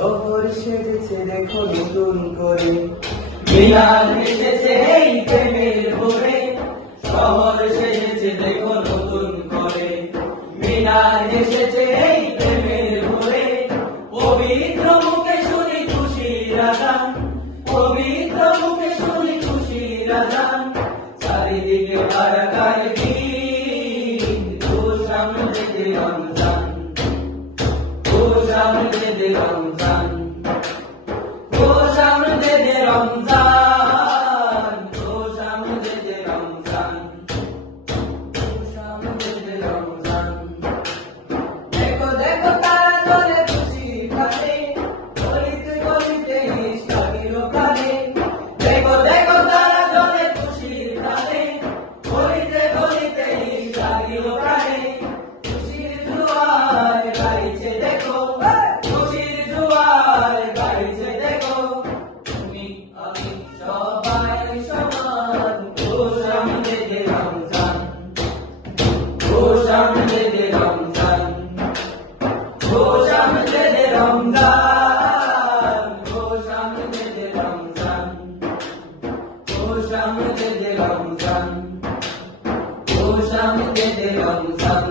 শহর সেজেছে দেখো নতুন করে, মিলাদ এসেছে এই প্রেমের ভোরে, শহর সেজেছে দেখো নতুন করে। মিলাদ এসেছে এই প্রেমের ভোরে, পবিত্র মুখে শুনি খুশির আজান, পবিত্র মুখে শুনি খুশির আজান। চারিদিকে বারাকার গীত, খুশ আমদে রমজান, খুশ আমদে রমজান, খুশ আমদে রমজান, খুশ আমদে রমজান, খুশ আমদে রমজান। দেখো দেখো তারা চলে খুশির পথে, গলিতে গলিতে ইসলামের প্রাণে। দেখো দেখো তারা চলে খুশির পথে, গলিতে গলিতে ইসলামের প্রাণে। খুশির জোয়ার গাইছে দেখো, খুশির জোয়ার গাইছে দেখো। তুমি আমি সবাই সমান, খুশ আমদে রমজান, খুশ আমদে রমজান, খুশ আমদে রমজান, খুশ আমদে রমজান, খুশ আমদে রমজান, খুশ আমদে রমজান।